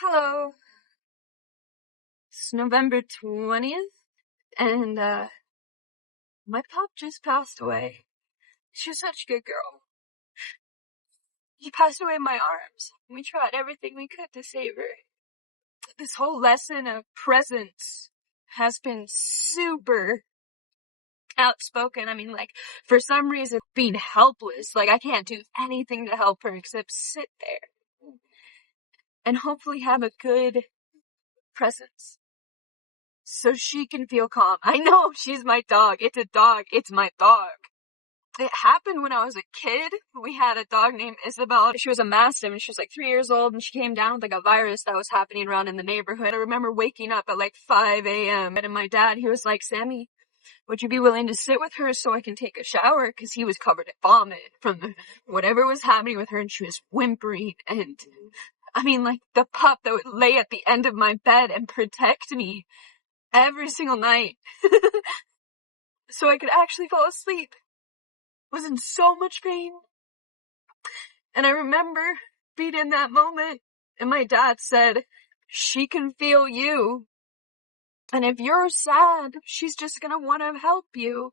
Hello. It's November 20th, and my pop just passed away. She was such a good girl. She passed away in my arms. We tried everything we could to save her. This whole lesson of presence has been super outspoken. I mean, for some reason, being helpless. I can't do anything to help her except sit there and hopefully have a good presence so she can feel calm. I know she's my dog. It's a dog. It's my dog. It happened when I was a kid. We had a dog named Isabel. She was a Mastiff, and she was 3 years old, and she came down with a virus that was happening around in the neighborhood. I remember waking up at 5 a.m. and my dad, he was like, "Sammy, would you be willing to sit with her so I can take a shower?" Because he was covered in vomit from whatever was happening with her, and she was whimpering. And I mean, the pup that would lay at the end of my bed and protect me every single night so I could actually fall asleep, was in so much pain. And I remember being in that moment, and my dad said, "She can feel you. And if you're sad, she's just gonna want to help you.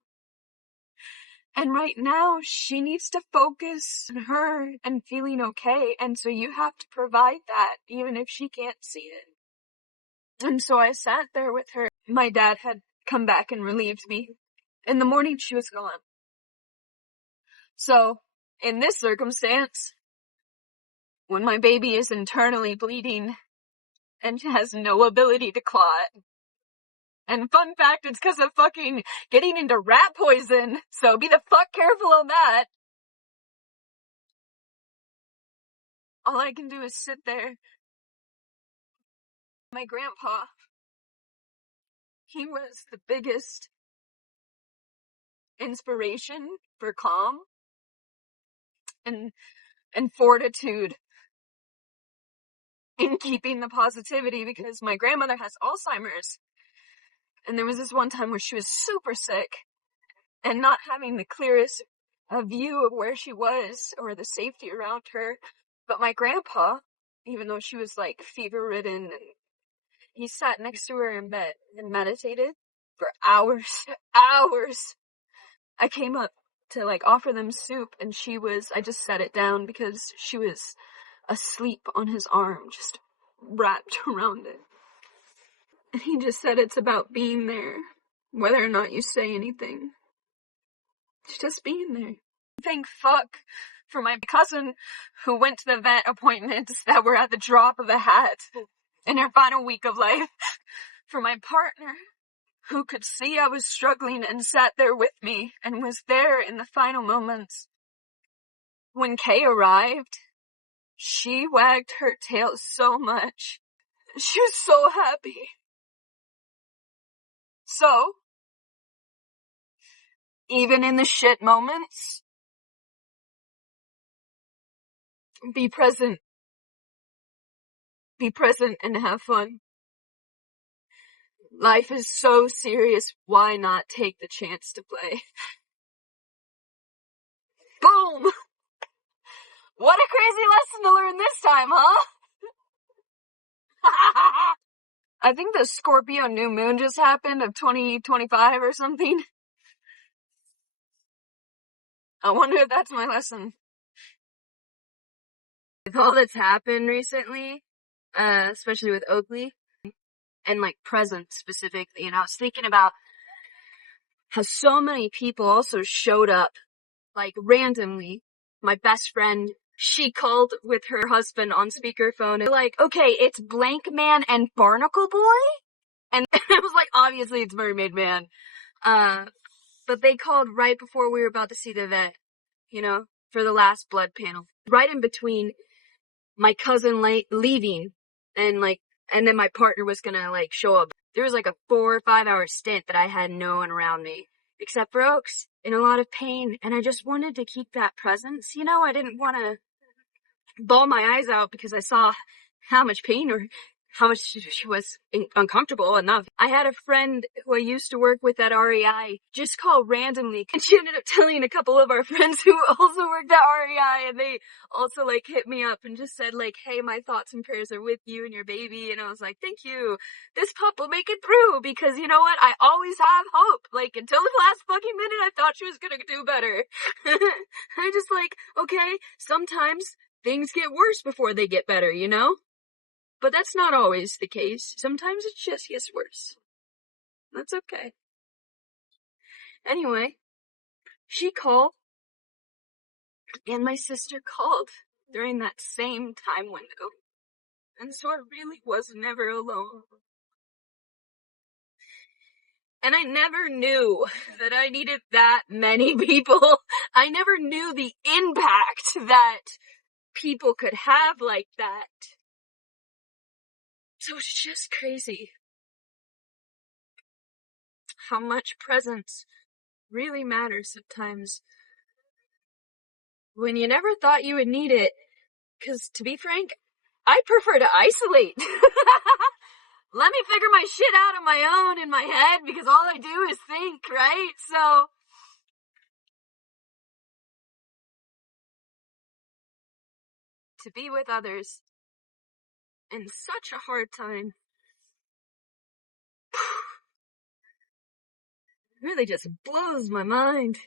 And right now, she needs to focus on her and feeling okay. And so you have to provide that, even if she can't see it." And so I sat there with her. My dad had come back and relieved me. In the morning, she was gone. So, in this circumstance, when my baby is internally bleeding and has no ability to clot, and fun fact, it's because of fucking getting into rat poison, so be the fuck careful of that. All I can do is sit there. My grandpa, he was the biggest inspiration for calm and fortitude in keeping the positivity, because my grandmother has Alzheimer's. And there was this one time where she was super sick and not having the clearest view of where she was or the safety around her. But my grandpa, even though she was fever-ridden, and he sat next to her in bed and meditated for hours. I came up to offer them soup, and I just set it down because she was asleep on his arm, just wrapped around it. And he just said, "It's about being there, whether or not you say anything. It's just being there." Thank fuck for my cousin who went to the vet appointments that were at the drop of a hat in her final week of life. For my partner who could see I was struggling and sat there with me and was there in the final moments. When Kay arrived, she wagged her tail so much. She was so happy. So, even in the shit moments, be present. Be present and have fun. Life is so serious, why not take the chance to play? Boom! What a crazy lesson to learn this time, huh? I think the Scorpio new moon just happened of 2025 or something. I wonder if that's my lesson. With all that's happened recently, especially with Oakley, and present specifically, and I was thinking about how so many people also showed up, randomly. My best friend, she called with her husband on speakerphone, and "Okay, it's Blank Man and Barnacle Boy?" And it was obviously it's Mermaid Man. But they called right before we were about to see the vet, for the last blood panel. Right in between my cousin leaving and then my partner was gonna show up. There was a 4 or 5 hour stint that I had no one around me except for Oaks, in a lot of pain, and I just wanted to keep that presence. I didn't want to bawl my eyes out because I saw how much pain how much she was uncomfortable enough. I had a friend who I used to work with at REI just call randomly, and she ended up telling a couple of our friends who also worked at REI, and they also like hit me up and just said like, hey, my thoughts and prayers are with you and your baby. And I was like, thank you. This pup will make it through, because you know what? I always have hope. Like, until the last fucking minute, I thought she was gonna do better. I just like, okay, sometimes things get worse before they get better, you know? But that's not always the case. Sometimes it just gets worse. That's okay. Anyway, she called, and my sister called during that same time window. And so I really was never alone. And I never knew that I needed that many people. I never knew the impact that people could have like that. So it's just crazy how much presence really matters sometimes when you never thought you would need it. Because to be frank, I prefer to isolate. Let me figure my shit out on my own in my head, because all I do is think, right? So to be with others in such a hard time really just blows my mind.